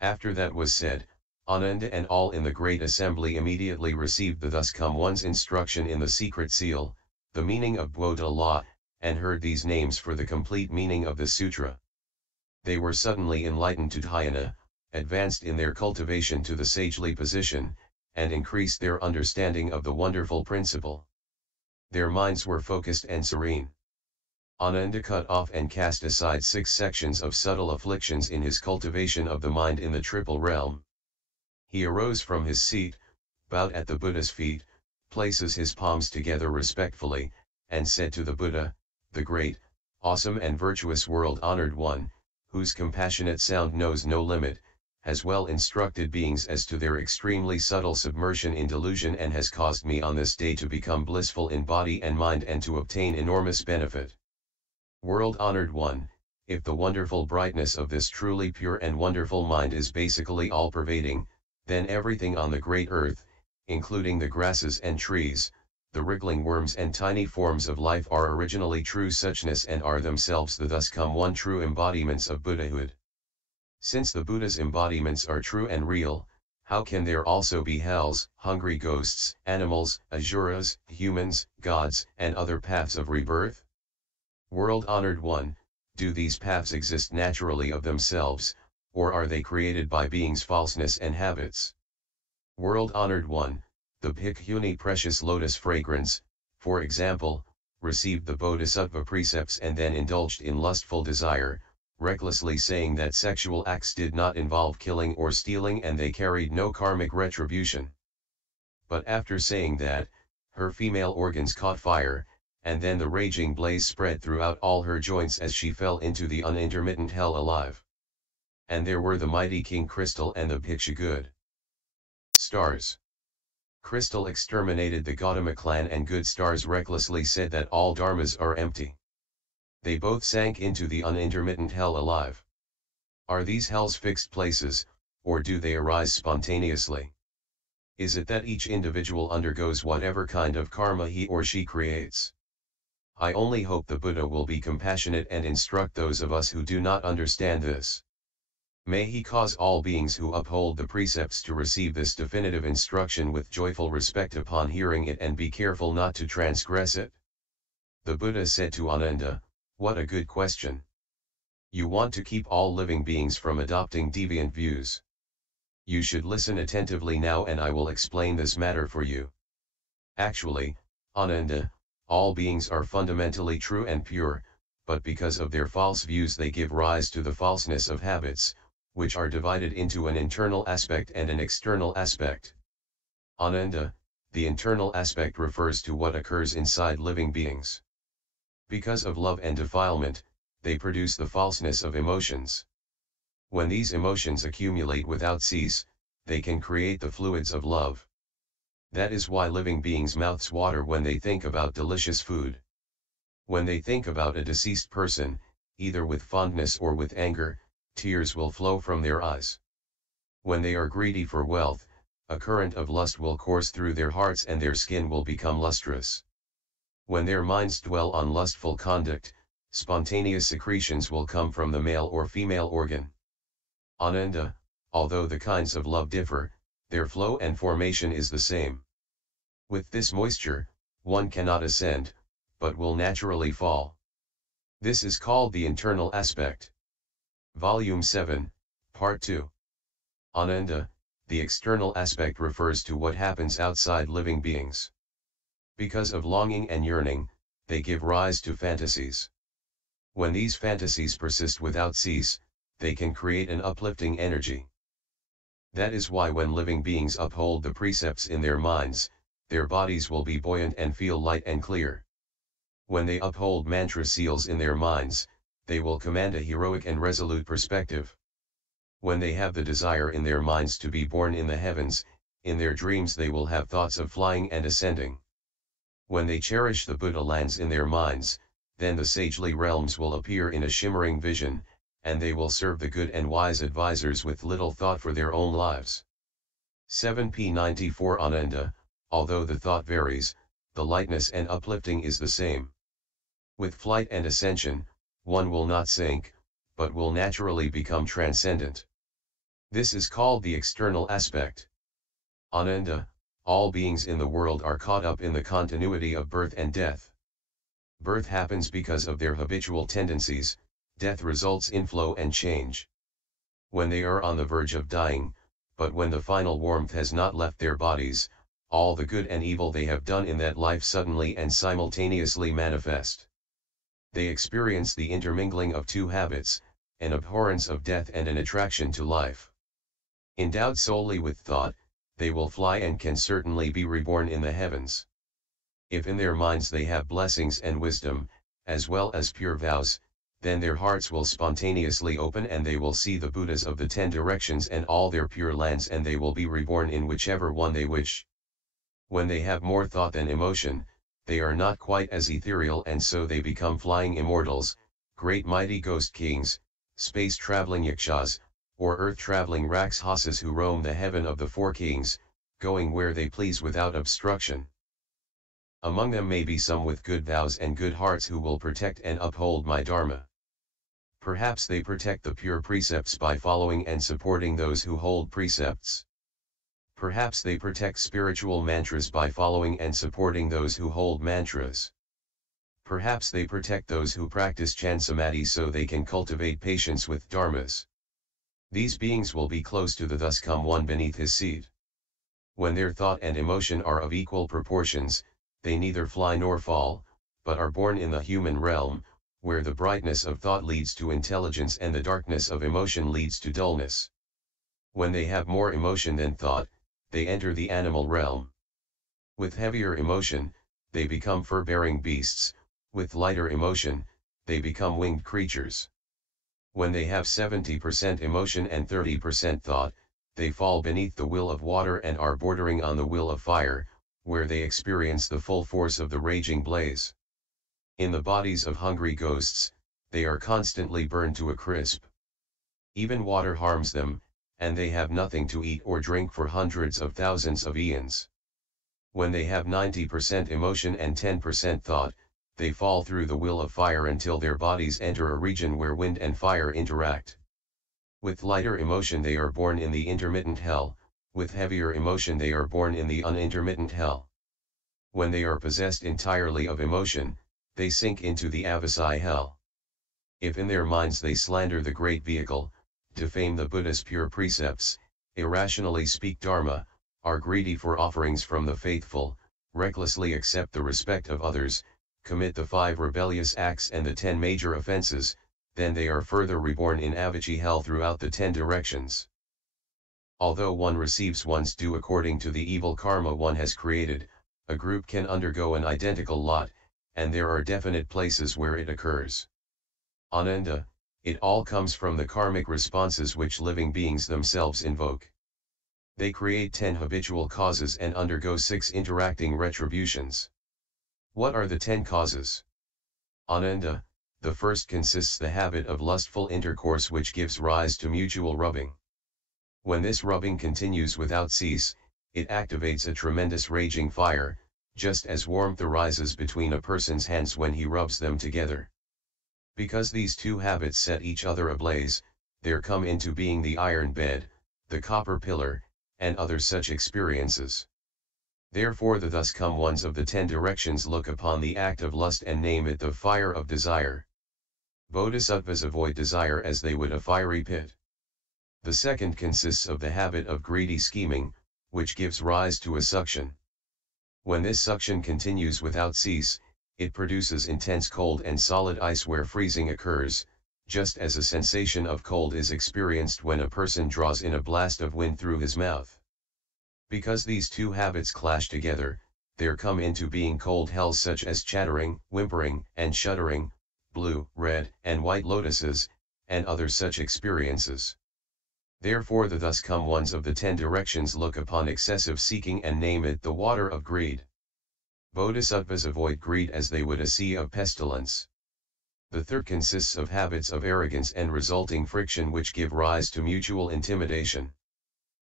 After that was said, Ananda and all in the great assembly immediately received the thus come one's instruction in the secret seal, the meaning of Bodha law, and heard these names for the complete meaning of the sutra. They were suddenly enlightened to dhyana, advanced in their cultivation to the sagely position, and increased their understanding of the wonderful principle. Their minds were focused and serene. Ananda cut off and cast aside 6 sections of subtle afflictions in his cultivation of the mind in the triple realm. He arose from his seat, bowed at the Buddha's feet, places his palms together respectfully, and said to the Buddha, the great, awesome and virtuous world-honored one, whose compassionate sound knows no limit, has well instructed beings as to their extremely subtle submersion in delusion and has caused me on this day to become blissful in body and mind and to obtain enormous benefit. World-honored one, if the wonderful brightness of this truly pure and wonderful mind is basically all-pervading, then everything on the great earth, including the grasses and trees, the wriggling worms and tiny forms of life are originally true suchness and are themselves the thus come one true embodiments of Buddhahood. Since the Buddha's embodiments are true and real, how can there also be hells, hungry ghosts, animals, asuras, humans, gods, and other paths of rebirth? World-honored one, do these paths exist naturally of themselves, or are they created by beings' falseness and habits? World-honored one, the bhikkhuni precious lotus fragrance, for example, received the bodhisattva precepts and then indulged in lustful desire, recklessly saying that sexual acts did not involve killing or stealing and they carried no karmic retribution. But after saying that, her female organs caught fire, and then the raging blaze spread throughout all her joints as she fell into the unintermittent hell alive. And there were the mighty King Crystal and the Bhiksha good stars. Crystal exterminated the Gautama clan and good stars recklessly said that all dharmas are empty. They both sank into the unintermittent hell alive. Are these hells fixed places, or do they arise spontaneously? Is it that each individual undergoes whatever kind of karma he or she creates? I only hope the Buddha will be compassionate and instruct those of us who do not understand this. May he cause all beings who uphold the precepts to receive this definitive instruction with joyful respect upon hearing it and be careful not to transgress it. The Buddha said to Ananda, what a good question. You want to keep all living beings from adopting deviant views. You should listen attentively now and I will explain this matter for you. Actually, Ananda, all beings are fundamentally true and pure, but because of their false views they give rise to the falseness of habits, which are divided into an internal aspect and an external aspect. Ananda, the internal aspect refers to what occurs inside living beings. Because of love and defilement, they produce the falseness of emotions. When these emotions accumulate without cease, they can create the fluids of love. That is why living beings' mouths water when they think about delicious food. When they think about a deceased person, either with fondness or with anger, tears will flow from their eyes. When they are greedy for wealth, a current of lust will course through their hearts and their skin will become lustrous. When their minds dwell on lustful conduct, spontaneous secretions will come from the male or female organ. Ananda, although the kinds of love differ, their flow and formation is the same. With this moisture, one cannot ascend, but will naturally fall. This is called the internal aspect. Volume 7, Part 2. Ananda, the external aspect refers to what happens outside living beings. Because of longing and yearning, they give rise to fantasies. When these fantasies persist without cease, they can create an uplifting energy. That is why when living beings uphold the precepts in their minds, their bodies will be buoyant and feel light and clear. When they uphold mantra seals in their minds, they will command a heroic and resolute perspective. When they have the desire in their minds to be born in the heavens, in their dreams they will have thoughts of flying and ascending. When they cherish the Buddha lands in their minds, then the sagely realms will appear in a shimmering vision, and they will serve the good and wise advisors with little thought for their own lives. 7p94 Ananda, although the thought varies, the lightness and uplifting is the same. With flight and ascension, one will not sink, but will naturally become transcendent. This is called the external aspect. Ananda, all beings in the world are caught up in the continuity of birth and death. Birth happens because of their habitual tendencies, death results in flow and change. When they are on the verge of dying, but when the final warmth has not left their bodies, all the good and evil they have done in that life suddenly and simultaneously manifest. They experience the intermingling of two habits, an abhorrence of death and an attraction to life. Endowed solely with thought, they will fly and can certainly be reborn in the heavens. If in their minds they have blessings and wisdom, as well as pure vows, then their hearts will spontaneously open and they will see the Buddhas of the 10 directions and all their pure lands, and they will be reborn in whichever one they wish. When they have more thought than emotion, they are not quite as ethereal, and so they become flying immortals, great mighty ghost kings, space-traveling yakshas, or earth-traveling rakshasas who roam the heaven of the 4 kings, going where they please without obstruction. Among them may be some with good vows and good hearts who will protect and uphold my Dharma. Perhaps they protect the pure precepts by following and supporting those who hold precepts. Perhaps they protect spiritual mantras by following and supporting those who hold mantras. Perhaps they protect those who practice Chan Samadhi so they can cultivate patience with dharmas. These beings will be close to the thus come one beneath his seat. When their thought and emotion are of equal proportions, they neither fly nor fall, but are born in the human realm, where the brightness of thought leads to intelligence and the darkness of emotion leads to dullness. When they have more emotion than thought, they enter the animal realm. With heavier emotion, they become fur-bearing beasts, with lighter emotion, they become winged creatures. When they have 70% emotion and 30% thought, they fall beneath the will of water and are bordering on the will of fire, where they experience the full force of the raging blaze. In the bodies of hungry ghosts, they are constantly burned to a crisp. Even water harms them, and they have nothing to eat or drink for hundreds of thousands of eons. When they have 90% emotion and 10% thought, they fall through the will of fire until their bodies enter a region where wind and fire interact. With lighter emotion they are born in the intermittent hell, with heavier emotion they are born in the unintermittent hell. When they are possessed entirely of emotion, they sink into the Avasai hell. If in their minds they slander the great vehicle, defame the Buddha's pure precepts, irrationally speak Dharma, are greedy for offerings from the faithful, recklessly accept the respect of others, commit the 5 rebellious acts and the 10 major offenses, then they are further reborn in Avachi hell throughout the 10 directions. Although one receives one's due according to the evil karma one has created, a group can undergo an identical lot, and there are definite places where it occurs. Ananda, it all comes from the karmic responses which living beings themselves invoke. They create 10 habitual causes and undergo 6 interacting retributions. What are the 10 causes? Ananda, the first consists the habit of lustful intercourse which gives rise to mutual rubbing. When this rubbing continues without cease, it activates a tremendous raging fire, just as warmth arises between a person's hands when he rubs them together. Because these two habits set each other ablaze, there come into being the iron bed, the copper pillar, and other such experiences. Therefore the thus come ones of the 10 directions look upon the act of lust and name it the fire of desire. Bodhisattvas avoid desire as they would a fiery pit. The second consists of the habit of greedy scheming, which gives rise to a suction. When this suction continues without cease, it produces intense cold and solid ice where freezing occurs, just as a sensation of cold is experienced when a person draws in a blast of wind through his mouth. Because these two habits clash together, there come into being cold hells such as chattering, whimpering, and shuddering, blue, red, and white lotuses, and other such experiences. Therefore the thus come ones of the 10 directions look upon excessive seeking and name it the water of greed. Bodhisattvas avoid greed as they would a sea of pestilence. The third consists of habits of arrogance and resulting friction which give rise to mutual intimidation.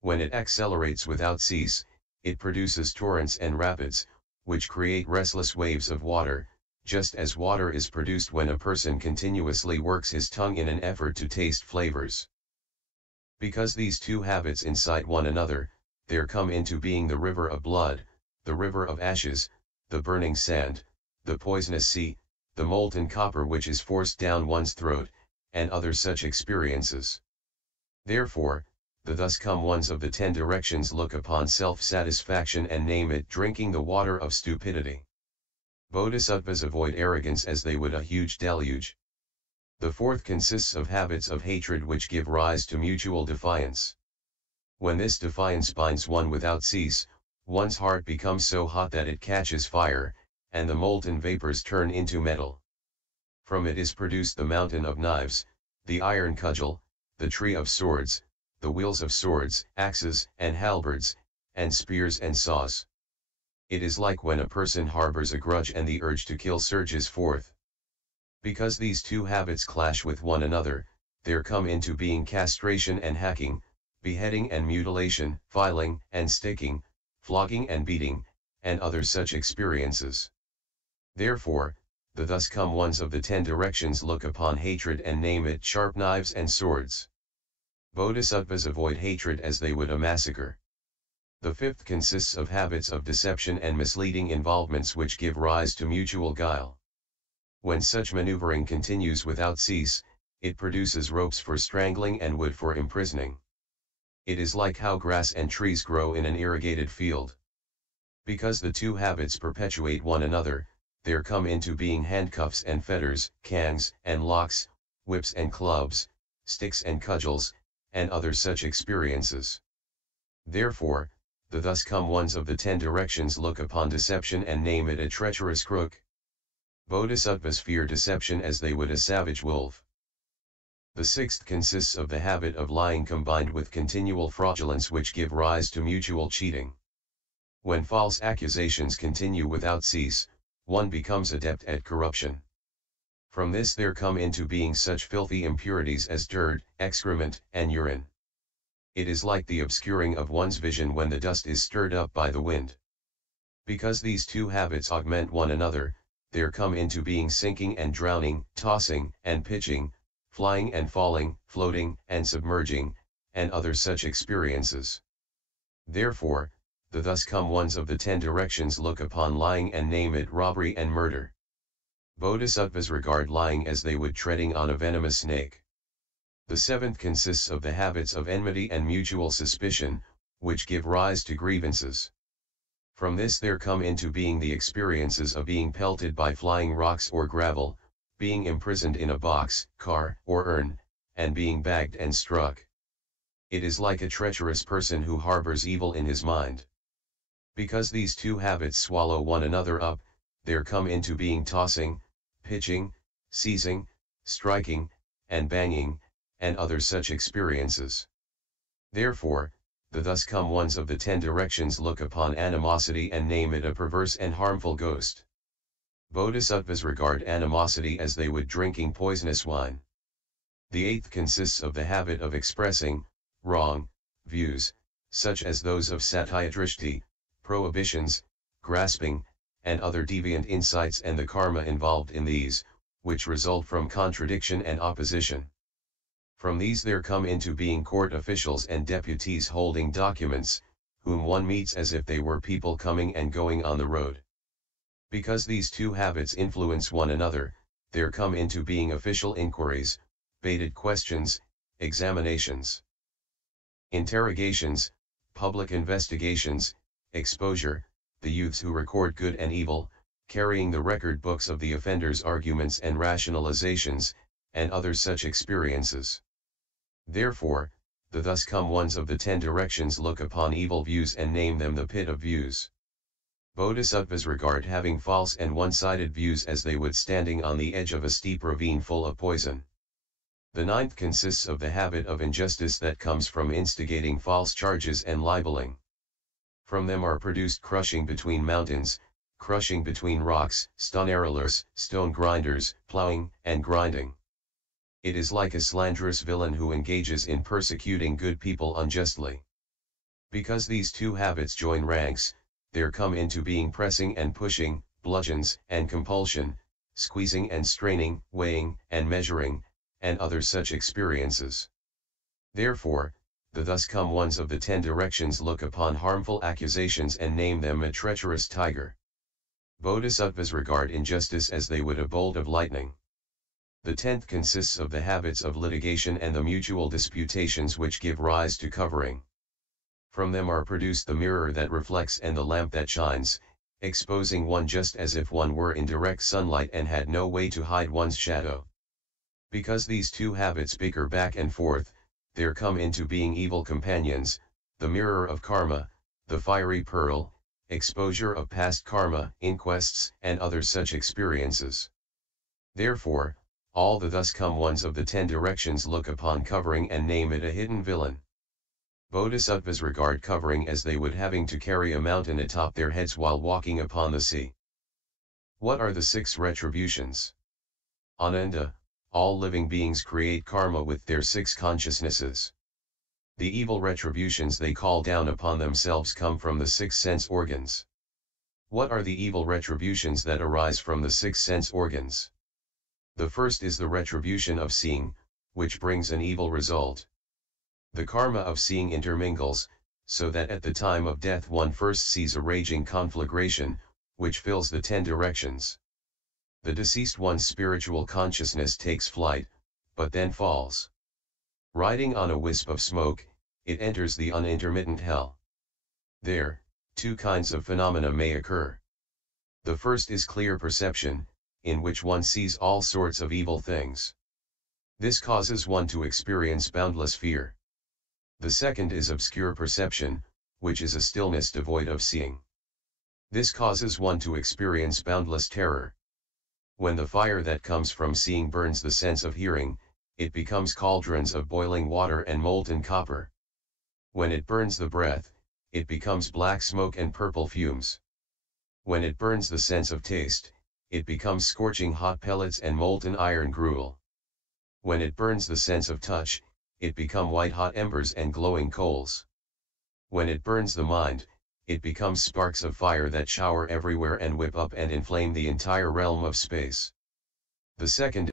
When it accelerates without cease, it produces torrents and rapids, which create restless waves of water, just as water is produced when a person continuously works his tongue in an effort to taste flavors. Because these two habits incite one another, there come into being the river of blood, the river of ashes, the burning sand, the poisonous sea, the molten copper which is forced down one's throat, and other such experiences. Therefore, the thus come ones of the 10 directions look upon self-satisfaction and name it drinking the water of stupidity. Bodhisattvas avoid arrogance as they would a huge deluge. The fourth consists of habits of hatred which give rise to mutual defiance. When this defiance binds one without cease, one's heart becomes so hot that it catches fire, and the molten vapors turn into metal. From it is produced the mountain of knives, the iron cudgel, the tree of swords, the wheels of swords, axes, and halberds, and spears and saws. It is like when a person harbors a grudge and the urge to kill surges forth. Because these two habits clash with one another, there come into being castration and hacking, beheading and mutilation, filing and sticking, flogging and beating, and other such experiences. Therefore, the thus come ones of the 10 directions look upon hatred and name it sharp knives and swords. Bodhisattvas avoid hatred as they would a massacre. The fifth consists of habits of deception and misleading involvements which give rise to mutual guile. When such maneuvering continues without cease, it produces ropes for strangling and wood for imprisoning. It is like how grass and trees grow in an irrigated field. Because the two habits perpetuate one another, there come into being handcuffs and fetters, cangs and locks, whips and clubs, sticks and cudgels, and other such experiences. Therefore, the thus come ones of the 10 directions look upon deception and name it a treacherous crook. Bodhisattvas fear deception as they would a savage wolf. The sixth consists of the habit of lying combined with continual fraudulence which give rise to mutual cheating. When false accusations continue without cease, one becomes adept at corruption. From this there come into being such filthy impurities as dirt, excrement, and urine. It is like the obscuring of one's vision when the dust is stirred up by the wind. Because these two habits augment one another, there come into being sinking and drowning, tossing and pitching, flying and falling, floating and submerging, and other such experiences. Therefore, the thus come ones of the 10 directions look upon lying and name it robbery and murder. Bodhisattvas regard lying as they would treading on a venomous snake. The seventh consists of the habits of enmity and mutual suspicion, which give rise to grievances. From this there come into being the experiences of being pelted by flying rocks or gravel, being imprisoned in a box, car, or urn, and being bagged and struck. It is like a treacherous person who harbors evil in his mind. Because these two habits swallow one another up, there come into being tossing, pitching, seizing, striking, and banging, and other such experiences. Therefore, the thus come ones of the 10 directions look upon animosity and name it a perverse and harmful ghost. Bodhisattvas regard animosity as they would drinking poisonous wine. The eighth consists of the habit of expressing wrong views, such as those of satyadrishti, prohibitions, grasping, and other deviant insights and the karma involved in these, which result from contradiction and opposition. From these there come into being court officials and deputies holding documents, whom one meets as if they were people coming and going on the road. Because these two habits influence one another, there come into being official inquiries, baited questions, examinations, interrogations, public investigations, exposure, the youths who record good and evil, carrying the record books of the offenders' arguments and rationalizations, and other such experiences. Therefore, the thus come ones of the 10 directions look upon evil views and name them the pit of views. Bodhisattvas regard having false and one-sided views as they would standing on the edge of a steep ravine full of poison. The ninth consists of the habit of injustice that comes from instigating false charges and libeling. From them are produced crushing between mountains, crushing between rocks, stonearillers, stone grinders, plowing, and grinding. It is like a slanderous villain who engages in persecuting good people unjustly. Because these two habits join ranks, there come into being pressing and pushing, bludgeons and compulsion, squeezing and straining, weighing and measuring, and other such experiences. Therefore, the thus come ones of the 10 directions look upon harmful accusations and name them a treacherous tiger. Bodhisattvas regard injustice as they would a bolt of lightning. The 10th consists of the habits of litigation and the mutual disputations which give rise to covering. From them are produced the mirror that reflects and the lamp that shines, exposing one just as if one were in direct sunlight and had no way to hide one's shadow. Because these two habits bicker back and forth, there come into being evil companions, the mirror of karma, the fiery pearl, exposure of past karma, inquests, and other such experiences. Therefore, all the thus come ones of the 10 directions look upon covering and name it a hidden villain. Bodhisattvas regard covering as they would having to carry a mountain atop their heads while walking upon the sea. What are the 6 retributions? Ananda, all living beings create karma with their 6 consciousnesses. The evil retributions they call down upon themselves come from the 6 sense organs. What are the evil retributions that arise from the 6 sense organs? The first is the retribution of seeing, which brings an evil result. The karma of seeing intermingles, so that at the time of death one first sees a raging conflagration, which fills the 10 directions. The deceased one's spiritual consciousness takes flight, but then falls. Riding on a wisp of smoke, it enters the unintermittent hell. There, 2 kinds of phenomena may occur. The first is clear perception, in which one sees all sorts of evil things. This causes one to experience boundless fear. The second is obscure perception, which is a stillness devoid of seeing. This causes one to experience boundless terror. When the fire that comes from seeing burns the sense of hearing, it becomes cauldrons of boiling water and molten copper. When it burns the breath, it becomes black smoke and purple fumes. When it burns the sense of taste, it becomes scorching hot pellets and molten iron gruel. When it burns the sense of touch, it becomes white-hot embers and glowing coals. When it burns the mind, it becomes sparks of fire that shower everywhere and whip up and inflame the entire realm of space. The second